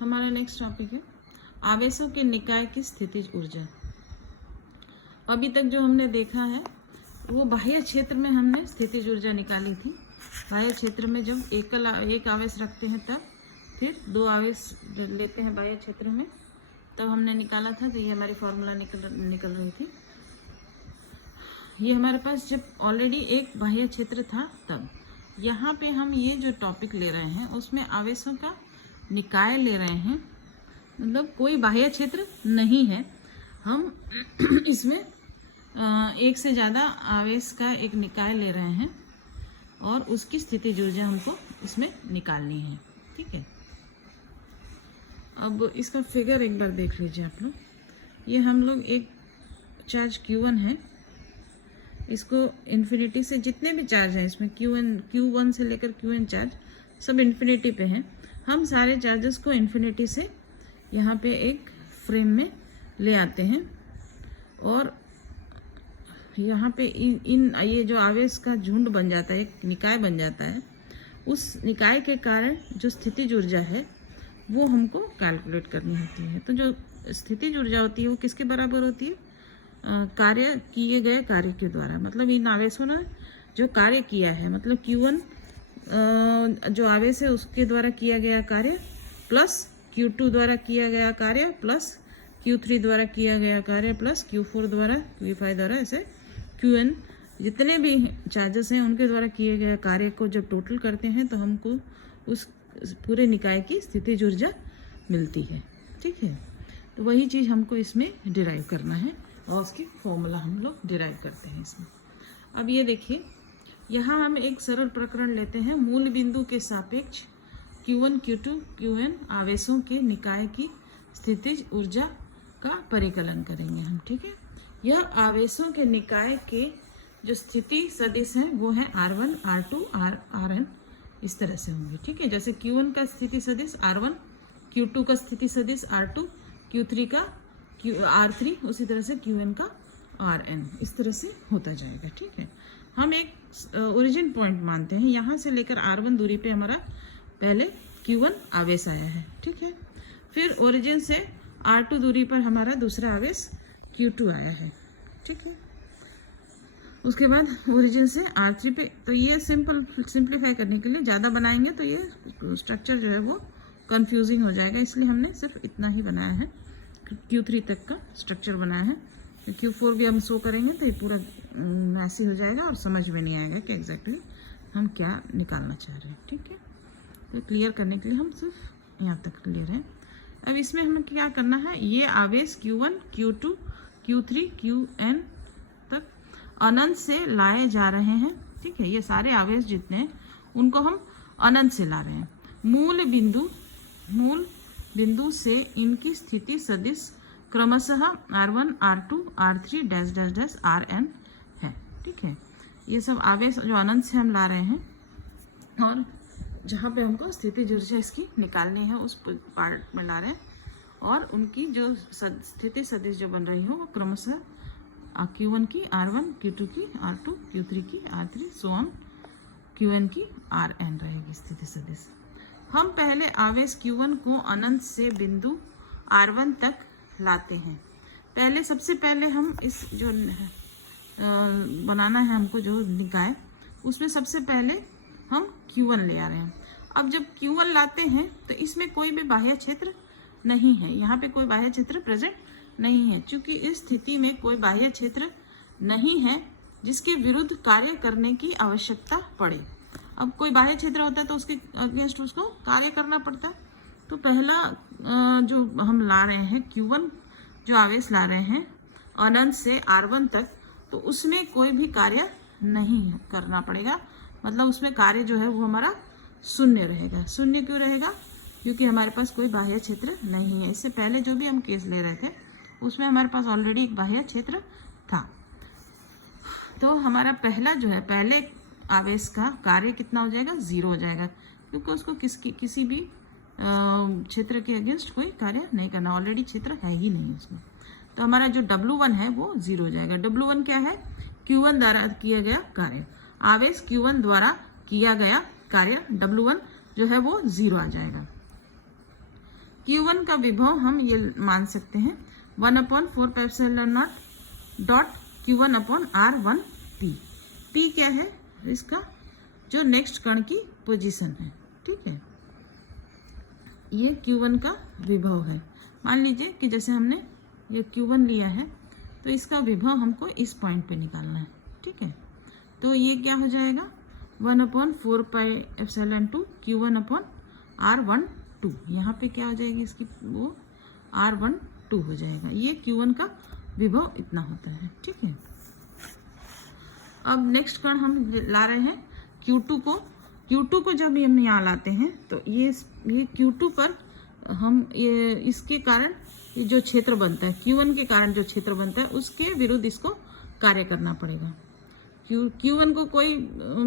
हमारा next topic है आवेशों के निकाय की स्थितिज ऊर्जा। अभी तक जो हमने देखा है वो बाह्य क्षेत्र में हमने स्थितिज ऊर्जा निकाली थी। बाह्य क्षेत्र में जब एक आवेश रखते हैं तब, फिर दो आवेश लेते हैं बाह्य क्षेत्र में, तब हमने निकाला था। तो ये हमारी फॉर्मूला निकल रही थी। ये हमारे पास जब ऑलरेडी एक बाह्य क्षेत्र था तब। यहाँ पे हम ये जो टॉपिक ले रहे हैं उसमें आवेशों का निकाय ले रहे हैं, मतलब कोई बाह्य क्षेत्र नहीं है। हम इसमें एक से ज़्यादा आवेश का एक निकाय ले रहे हैं और उसकी स्थितिज ऊर्जा हमको इसमें निकालनी है। ठीक है, अब इसका फिगर एक बार देख लीजिए आप लोग। ये हम लोग एक चार्ज Q1 है, इसको इन्फिनिटी से जितने भी चार्ज हैं इसमें Q1 से लेकर Qn चार्ज सब इन्फिनिटी पे हैं। हम सारे चार्जेस को इन्फिनिटी से यहाँ पे एक फ्रेम में ले आते हैं और यहाँ पे ये जो आवेश का झुंड बन जाता है, एक निकाय बन जाता है। उस निकाय के कारण जो स्थितिज ऊर्जा है वो हमको कैलकुलेट करनी होती है। तो जो स्थितिज ऊर्जा होती है वो किसके बराबर होती है? कार्य किए गए कार्य के द्वारा। मतलब इन आवेशों ने जो कार्य किया है, मतलब Q1 जो आवेश है उसके द्वारा किया गया कार्य प्लस Q2 द्वारा किया गया कार्य प्लस Q3 द्वारा किया गया कार्य प्लस Q4 द्वारा, Q5 द्वारा, ऐसे Qn जितने भी चार्जेस हैं उनके द्वारा किए गए कार्य को जब टोटल करते हैं तो हमको उस पूरे निकाय की स्थितिज ऊर्जा मिलती है। ठीक है, तो वही चीज़ हमको इसमें डिराइव करना है और उसकी फॉर्मूला हम लोग डिराइव करते हैं इसमें। अब ये देखिए, यहाँ हम एक सरल प्रकरण लेते हैं। मूल बिंदु के सापेक्ष Q1, Q2, Qn आवेशों के निकाय की स्थितिज ऊर्जा का परिकलन करेंगे हम। ठीक है, यह आवेशों के निकाय के जो स्थिति सदिश हैं वो है R1, R2, Rn, इस तरह से होंगे। ठीक है, जैसे Q1 का स्थिति सदिश R1, Q2 का स्थिति सदिश R2, Q3 का R3, उसी तरह से Qn का Rn, इस तरह से होता जाएगा। ठीक है, हम एक ओरिजिन पॉइंट मानते हैं। यहाँ से लेकर R1 दूरी पे हमारा पहले Q1 आवेश आया है। ठीक है, फिर ओरिजिन से R2 दूरी पर हमारा दूसरा आवेश Q2 आया है। ठीक है, उसके बाद ओरिजिन से R3 पे। तो ये सिंप्लीफाई करने के लिए ज़्यादा बनाएंगे तो ये स्ट्रक्चर जो है वो कंफ्यूजिंग हो जाएगा, इसलिए हमने सिर्फ इतना ही बनाया है, Q3 तक का स्ट्रक्चर बनाया है। Q4 भी हम शो करेंगे तो ये पूरा मैसी हो जाएगा और समझ में नहीं आएगा कि एग्जैक्टली हम क्या निकालना चाह रहे हैं। ठीक है, तो क्लियर करने के लिए हम सिर्फ यहाँ तक क्लियर है। अब इसमें हमें क्या करना है, ये आवेश Q1, Q2, Q3, Qn तक अनंत से लाए जा रहे हैं। ठीक है, ये सारे आवेश जितने हैं उनको हम अनंत से ला रहे हैं। मूल बिंदु से इनकी स्थिति सदिश क्रमशः R1, R2, R3 dash dash dash Rn है। ठीक है, ये सब आवेश जो अनंत से हम ला रहे हैं और जहाँ पे हमको स्थितिज ऊर्जा इसकी निकालनी है उस पार्ट में ला रहे हैं, और उनकी जो स्थिति सदिश जो बन रही हो वो क्रमशः Q1 की R1, Q2 की R2, Q3 की R3, सो ऑन Qn की Rn रहेगी स्थिति सदिश। हम पहले आवेश Q1 को अनंत से बिंदु R1 तक लाते हैं। सबसे पहले हम इस जो बनाना है हमको जो निकाय, उसमें सबसे पहले हम Q1 ले आ रहे हैं। अब जब Q1 लाते हैं तो इसमें कोई भी बाह्य क्षेत्र नहीं है, यहाँ पे कोई बाह्य क्षेत्र प्रेजेंट नहीं है। चूंकि इस स्थिति में कोई बाह्य क्षेत्र नहीं है जिसके विरुद्ध कार्य करने की आवश्यकता पड़े। अब कोई बाह्य क्षेत्र होता है तो उसके अगेंस्ट उसको कार्य करना पड़ता है। तो पहला जो हम ला रहे हैं Q1 जो आवेश ला रहे हैं अनंत से R1 तक, तो उसमें कोई भी कार्य नहीं करना पड़ेगा। मतलब उसमें कार्य जो है वो हमारा शून्य रहेगा। शून्य क्यों रहेगा? क्योंकि हमारे पास कोई बाह्य क्षेत्र नहीं है। इससे पहले जो भी हम केस ले रहे थे उसमें हमारे पास ऑलरेडी एक बाह्य क्षेत्र था। तो हमारा पहला जो है, पहले आवेश का कार्य कितना हो जाएगा? 0 हो जाएगा, क्योंकि उसको किसी भी क्षेत्र के अगेंस्ट कोई कार्य नहीं करना, ऑलरेडी क्षेत्र है ही नहीं उसमें। तो हमारा जो W1 है वो 0 हो जाएगा। W1 क्या है? Q1 द्वारा किया गया कार्य। आवेश Q1 द्वारा किया गया कार्य W1 जो है वो 0 आ जाएगा। Q1 का विभव हम ये मान सकते हैं 1/4πε0 डॉट Q1/R1P। P क्या है? इसका जो नेक्स्ट कण की पोजीशन है, ठीक है। ये Q1 का विभव है। मान लीजिए कि जैसे हमने ये Q1 लिया है तो इसका विभव हमको इस पॉइंट पे निकालना है, ठीक है। तो ये क्या हो जाएगा 1/4πε2 Q1/R12। यहाँ पे क्या हो जाएगी इसकी, वो R12 हो जाएगा। ये Q1 का विभव इतना होता है, ठीक है। अब नेक्स्ट कण हम ला रहे हैं Q2 को। Q2 को जब हम यहाँ लाते हैं तो ये Q2 पर हम ये इसके कारण ये जो क्षेत्र बनता है, Q1 के कारण जो क्षेत्र बनता है उसके विरुद्ध इसको कार्य करना पड़ेगा। Q1 को कोई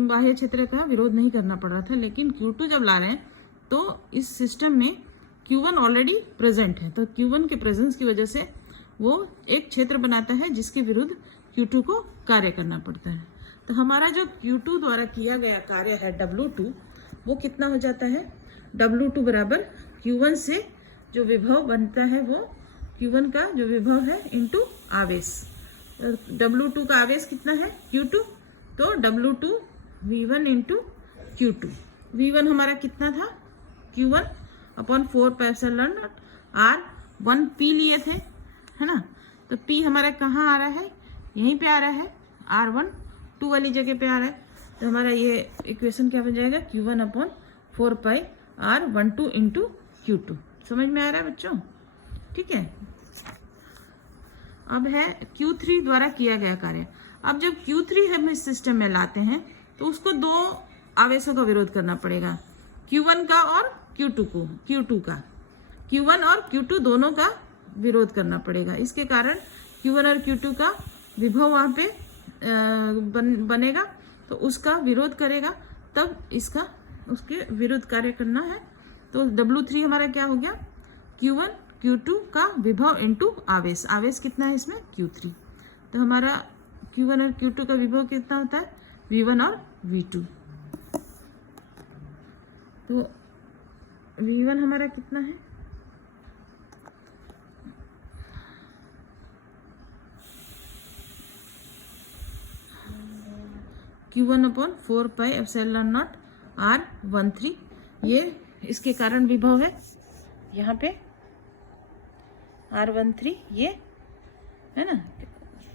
बाह्य क्षेत्र का विरोध नहीं करना पड़ रहा था, लेकिन Q2 जब ला रहे हैं तो इस सिस्टम में Q1 ऑलरेडी प्रेजेंट है, तो Q1 के प्रेजेंस की वजह से वो एक क्षेत्र बनाता है जिसके विरुद्ध Q2 को कार्य करना पड़ता है। तो हमारा जो Q2 द्वारा किया गया कार्य है W2, वो कितना हो जाता है, W2 बराबर Q1 से जो विभव बनता है वो Q1 का जो विभव है इंटू आवेश। W2 का आवेश कितना है Q2, तो W2 V1 into Q2। V1 हमारा कितना था Q1/4πε0 R1P लिए थे, है ना। तो P हमारा कहाँ आ रहा है, यहीं पे आ रहा है, R12 वाली जगह पे आ रहा है। तो हमारा ये इक्वेशन क्या बन जाएगा Q1/4πR12 इंटू Q2। समझ में आ रहा है बच्चों, ठीक है। अब है Q3 द्वारा किया गया कार्य। अब जब Q3 हम इस सिस्टम में लाते हैं तो उसको दो आवेशों का विरोध करना पड़ेगा, Q1 का और Q2 का। Q1 और Q2 दोनों का विरोध करना पड़ेगा। इसके कारण Q1 और Q2 का विभव वहाँ पे बनेगा, तो उसका विरोध करेगा, तब इसका उसके विरुद्ध कार्य करना है। तो W3 हमारा क्या हो गया Q1 Q2 का विभव इंटू आवेश। आवेश कितना है इसमें Q3। तो हमारा Q1 और Q2 का विभव कितना होता है V1 और V2। तो V1 हमारा कितना है Q1/4πε0 R13। ये इसके कारण विभव है यहाँ पे R13, ये है ना।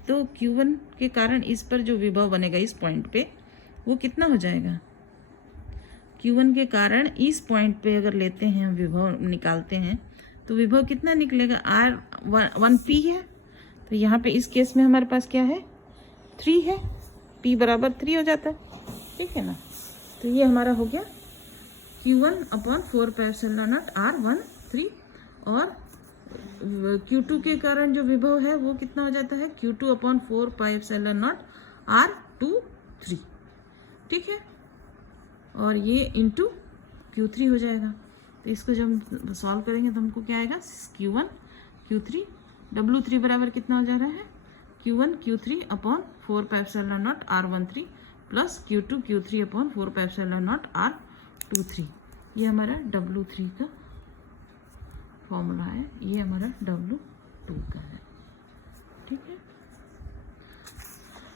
तो Q1 के कारण इस पर जो विभव बनेगा इस पॉइंट पे, वो कितना हो जाएगा, Q1 के कारण इस पॉइंट पे अगर लेते हैं हम विभव निकालते हैं तो विभव कितना निकलेगा R1P है। तो यहाँ पे इस केस में हमारे पास क्या है 3 है, P बराबर 3 हो जाता है, ठीक है ना। तो ये हमारा हो गया Q1/4πε0 R13। और Q2 के कारण जो विभव है वो कितना हो जाता है Q2/4πε0 R23, ठीक है। और ये इंटू Q3 हो जाएगा। तो इसको जब सॉल्व करेंगे तो हमको क्या आएगा Q1 Q3 W3 बराबर कितना हो जा रहा है Q1 Q3/4πε0 R13 plus Q2 Q3/4πε0 R23। ये हमारा W3 का फॉर्मूला है, ये हमारा W2 का है, ठीक है।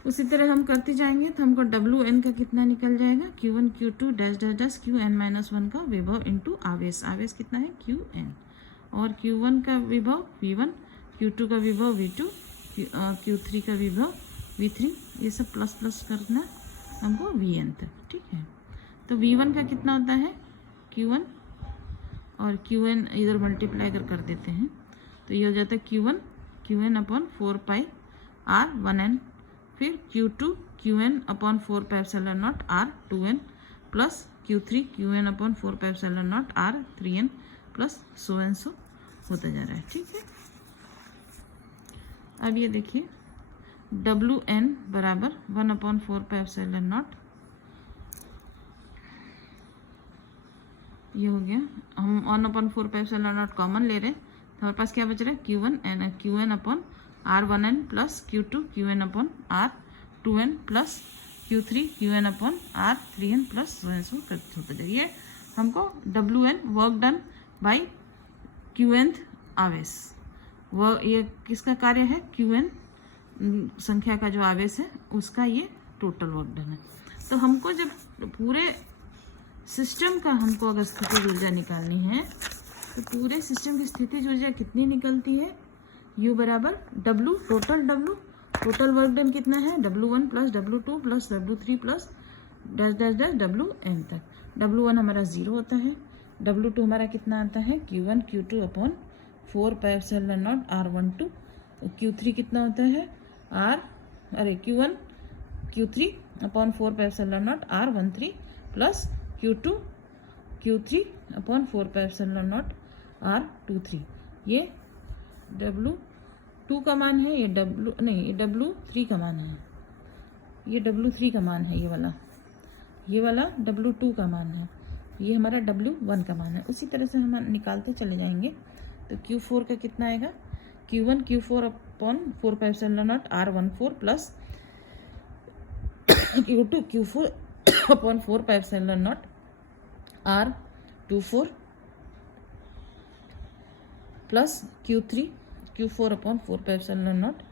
उसी तरह हम करते जाएंगे तो हमको Wn का कितना निकल जाएगा Q1 Q2 dash dash dash Qn-1 का विभव इंटू आवेश। आवेश कितना है Qn, और Q1 का विभव V1, Q2 का विभव V2, Q3 का विभव V3। ये सब प्लस प्लस करना हमको Vn तक, ठीक है। तो V1 का कितना होता है Q1 और Qn इधर मल्टीप्लाई कर देते हैं तो ये हो जाता है Qn/4π R1n, फिर Q2 Qn/4πε0 R2n plus Q3 Qn/4πε0 R3n plus so and so होता जा रहा है, ठीक है। अब ये देखिए Wn बराबर 1/4πε0, ये हो गया। हम 1/4πε0 कॉमन ले रहे हैं तो हमारे पास क्या बच रहा है Qn/R1n plus Q2 Qn/R2n plus Q3 Qn/R3n plus so होता जाएगा। ये हमको Wn वर्क डन बाई क्यूएनथ आवेश, वह ये किसका कार्य है, क्यूएन संख्या का जो आवेश है उसका ये टोटल वर्क डन है। तो हमको जब पूरे सिस्टम का हमको अगर स्थितिज ऊर्जा निकालनी है तो पूरे सिस्टम की स्थितिज ऊर्जा कितनी निकलती है, U बराबर W टोटल वर्क डन कितना है, W1 plus W2 plus W3 plus dash dash dash WN तक। W1 हमारा 0 होता है, W2 हमारा कितना आता है, Q1 Q2 upon 4 pi epsilon not R12, Q3 कितना होता है Q1 Q3 upon 4 pi epsilon not R13 plus Q3 upon 4 pi epsilon not R23। ये W2 का मान है, ये W3 का मान है, ये W3 का मान है, ये वाला W2 का मान है, ये हमारा W1 का मान है। उसी तरह से हम निकालते चले जाएंगे। तो Q4 का कितना आएगा, Q1 Q4 upon 4 pi epsilon not R14 plus Q2 Q4 upon 4 pi epsilon not R24 plus Q3 Q4 upon 4 pi epsilon not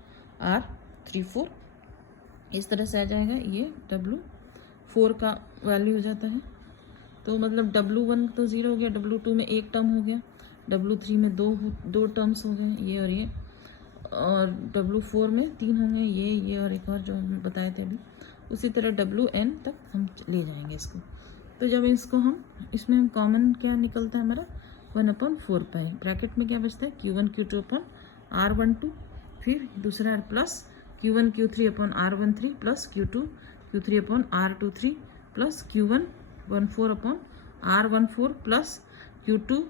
R34। इस तरह से आ जाएगा, ये W4 का वैल्यू हो जाता है। तो मतलब W1 तो 0 हो गया, W2 में एक टर्म हो गया, W3 में दो टर्म्स हो गए, ये और ये, और W4 में 3 होंगे, ये और एक और जो हम बताए थे अभी। उसी तरह WN तक हम ले जाएंगे इसको। तो जब इसको इसमें हम कॉमन क्या निकलता है हमारा, 1/4 पाई, ब्रैकेट में क्या बचता है, Q1 Q2 अपॉन R12, फिर दूसरा plus Q1 Q3 upon R13 plus Q2 Q3 upon R23 plus Q1 14 upon R14 plus Q2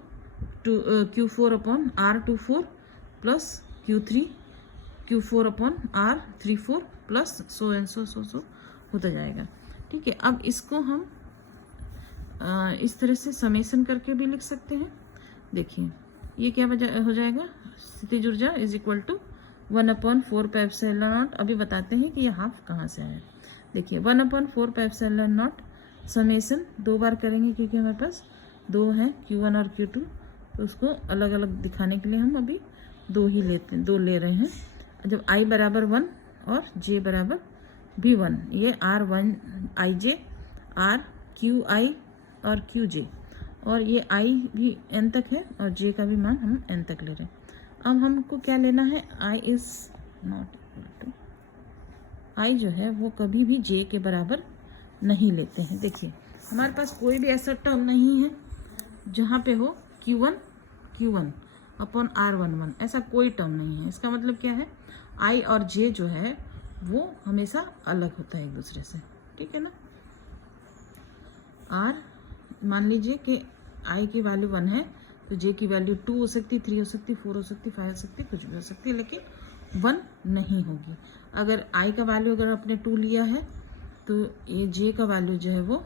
Q4 upon R24 plus Q3 Q4 upon R34 plus so and so होता जाएगा। ठीक है, अब इसको हम इस तरह से समेशन करके भी लिख सकते हैं। देखिए ये क्या हो जाएगा, स्थितिज ऊर्जा is equal to 1/4 pi epsilon naught. अभी बताते हैं कि ये हाफ कहाँ से आया। देखिए 1/4 पाई एप्सिलॉन नॉट समेशन 2 बार करेंगे क्योंकि हमारे पास 2 हैं, Q1 और Q2, तो उसको अलग अलग दिखाने के लिए हम अभी 2 ले रहे हैं। जब I बराबर 1 और J बराबर भी 1, ये R1 IJ R QI और QJ, और ये I भी N तक है और J का भी मान हम N तक ले रहे हैं। अब हमको क्या लेना है, I is not equal to, I जो है वो कभी भी J के बराबर नहीं लेते हैं। देखिए हमारे पास कोई भी ऐसा टर्म नहीं है जहाँ पे हो Q1 अपॉन R11, ऐसा कोई टर्म नहीं है। इसका मतलब क्या है, I और J जो है वो हमेशा अलग होता है एक दूसरे से। ठीक है ना, R मान लीजिए कि I की वैल्यू 1 है तो J की वैल्यू 2 हो सकती, 3 हो सकती, 4 हो सकती, 5 हो सकती, कुछ भी हो सकती है, लेकिन 1 नहीं होगी। अगर I का वैल्यू अगर आपने 2 लिया है तो ये J का वैल्यू जो है वो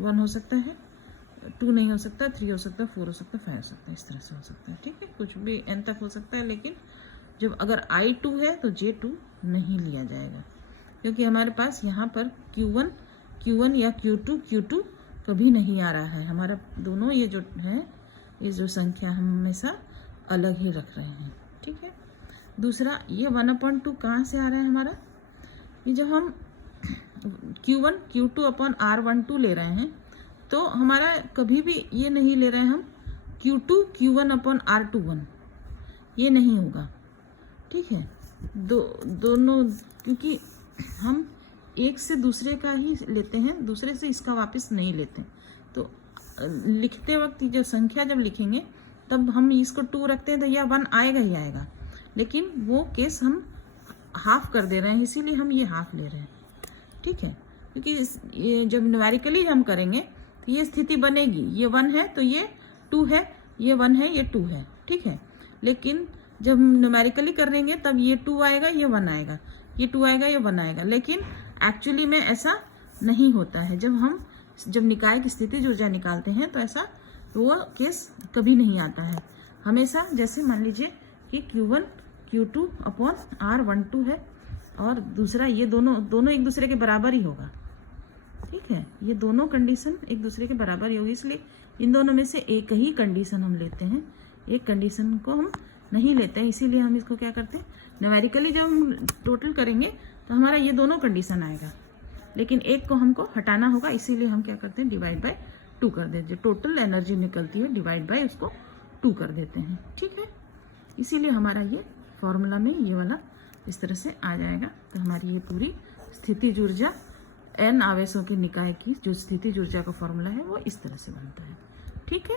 1 हो सकता है, 2 नहीं हो सकता, 3 हो सकता है, 4 हो सकता है, 5 हो सकता है, इस तरह से हो सकता है। ठीक है, कुछ भी N तक हो सकता है, लेकिन जब अगर I 2 है तो J 2 नहीं लिया जाएगा, क्योंकि हमारे पास यहाँ पर Q1 या Q2 कभी नहीं आ रहा है। हमारा दोनों ये जो है, ये जो संख्या हम हमेशा अलग ही रख रहे हैं। ठीक है, दूसरा ये 1/2 कहाँ से आ रहा है हमारा, ये जब हम Q1 Q2 अपॉन R12 ले रहे हैं तो हमारा कभी भी ये नहीं ले रहे हैं हम Q2 Q1 अपॉन R21, ये नहीं होगा। ठीक है, दोनों, क्योंकि हम एक से दूसरे का ही लेते हैं, दूसरे से इसका वापस नहीं लेते। तो लिखते वक्त जो संख्या जब लिखेंगे तब हम इसको 2 रखते हैं तो यह 1 आएगा ही आएगा, लेकिन वो केस हम हाफ कर दे रहे हैं, इसीलिए हम ये हाफ ले रहे हैं। ठीक है, क्योंकि ये जब न्यूमेरिकली हम करेंगे तो ये स्थिति बनेगी, ये 1 है तो ये 2 है, ये 1 है ये 2 है। ठीक है, लेकिन जब हम न्यूमेरिकली करेंगे तब ये 2 आएगा, ये 1 आएगा, ये 2 आएगा, ये 1 आएगा, लेकिन एक्चुअली में ऐसा नहीं होता है। जब निकाय की स्थितिज ऊर्जा निकालते हैं तो ऐसा वो केस कभी नहीं आता है। हमेशा जैसे मान लीजिए कि Q1 Q2 अपॉन R12 है और दूसरा ये दोनों एक दूसरे के बराबर ही होगा। ठीक है, ये दोनों कंडीशन एक दूसरे के बराबर ही होगी, इसलिए इन दोनों में से एक ही कंडीशन हम लेते हैं, एक कंडीशन को हम नहीं लेते हैं, इसीलिए हम इसको क्या करते हैं, न्यूमेरिकली जब हम टोटल करेंगे तो हमारा ये दोनों कंडीशन आएगा, लेकिन एक को हमको हटाना होगा, इसीलिए हम क्या करते हैं, डिवाइड बाय 2 कर देते हैं। जो टोटल एनर्जी निकलती है डिवाइड बाय उसको 2 कर देते हैं। ठीक है, इसीलिए हमारा ये फॉर्मूला में ये वाला इस तरह से आ जाएगा। तो हमारी ये पूरी स्थितिज ऊर्जा n आवेशों के निकाय की जो स्थितिज ऊर्जा का फॉर्मूला है वो इस तरह से बनता है। ठीक है।